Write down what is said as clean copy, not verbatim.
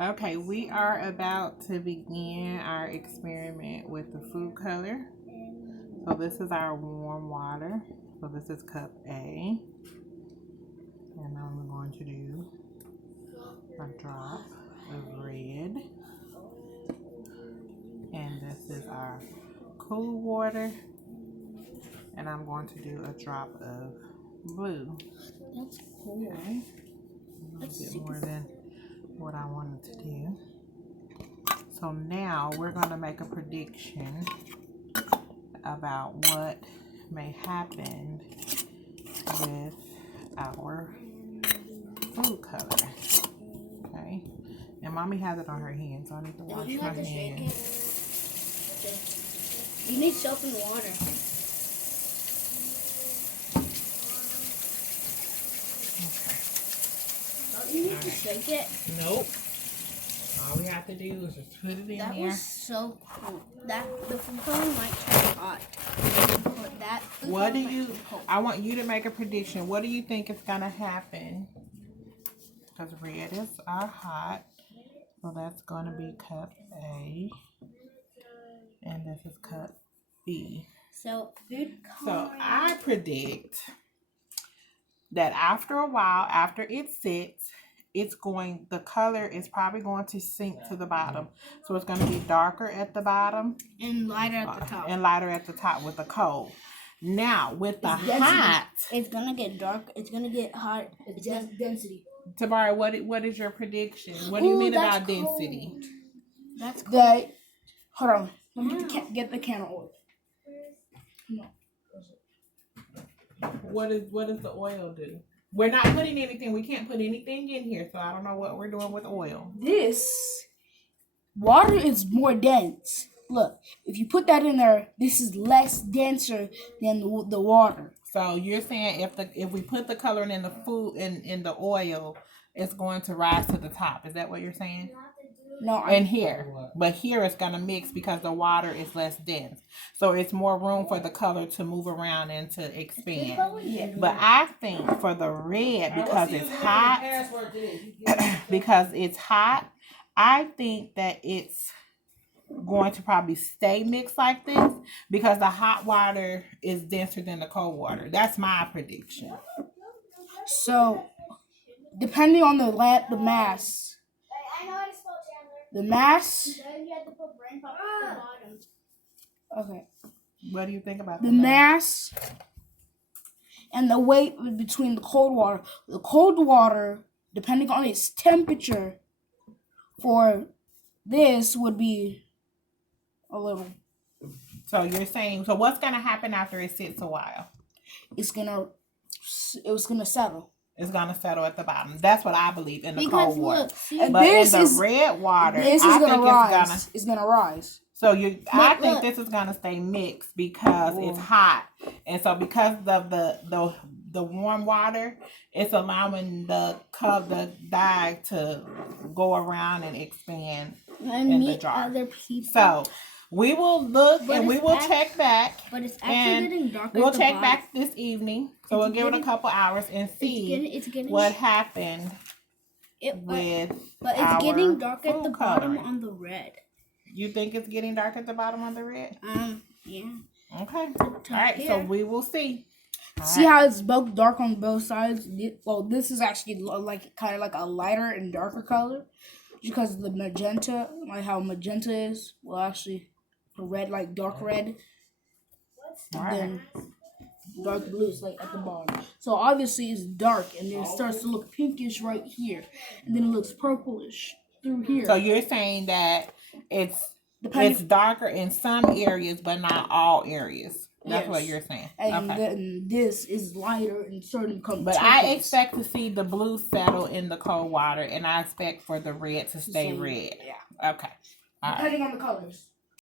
Okay, we are about to begin our experiment with the food color. So this is our warm water. So this is cup A. And I'm going to do a drop of red. And this is our cool water. And I'm going to do a drop of blue. That's cool. Okay. A bit more than what I wanted to do. So now we're going to make a prediction about what may happen with our food color. Okay. And mommy has it on her hands, so I need to wash my hands. You need soap and water. Okay. You need to shake it. Nope. All we have to do is just put it in there. That was so cool. The food color might turn hot. But I want you to make a prediction. What do you think is gonna happen? Because red is our hot. So that's gonna be cup A. And this is cup B. So I predict that after a while, after it sits, the color is probably going to sink to the bottom. So it's going to be darker at the bottom and lighter at the top. And lighter at the top with the cold. Now with the hot, it's gonna get dark. It's gonna get hot. It's density. Tabari, what is your prediction? What do you mean about density? That's cool. Hold on. Let me get the can of oil. No. What does the oil do? We're not putting anything. We can't put anything in here, so I don't know what we're doing with oil. This water is more dense. Look, if you put that in there, this is less denser than the water. So you're saying if we put the coloring in the food in the oil, it's going to rise to the top. Is that what you're saying? No, but here it's gonna mix because the water is less dense, so it's more room for the color to move around and to expand. Yeah. But I think for the red, because it's hot, I think that it's going to probably stay mixed like this because the hot water is denser than the cold water. That's my prediction. So, depending on the mass. The mass. Okay. What do you think about the mass and the weight between the cold water? The cold water, depending on its temperature, for this would be a little. So you're saying, so what's gonna happen after it sits a while? It's gonna settle. It's gonna settle at the bottom. That's what I believe in the cold water. Look, but in the red water, this is gonna rise. It's gonna rise. So I think this is gonna stay mixed because it's hot, and so because of the warm water, it's allowing the dye to go around and expand in the jar. Other people. So we will look and we will check back. But it's actually getting darker. We'll check back this evening. So we'll give it a couple hours and see what happened with But it's getting dark at the coloring. bottom on the red. You think it's getting dark at the bottom on the red? Yeah. Okay. All right. So we will see. See how it's both dark on both sides? Well, this is actually like kind of like a lighter and darker color because the magenta, like how magenta is, well, actually the red, like dark red, and then dark blue is like at the bottom. So obviously it's dark, and then it starts to look pinkish right here, and then it looks purplish through here. So you're saying that it's darker in some areas, but not all areas. That's what you're saying. And then this is lighter and certain colors. But I expect to see the blue settle in the cold water, and I expect for the red to stay red. Yeah. Okay. Depending on the colors.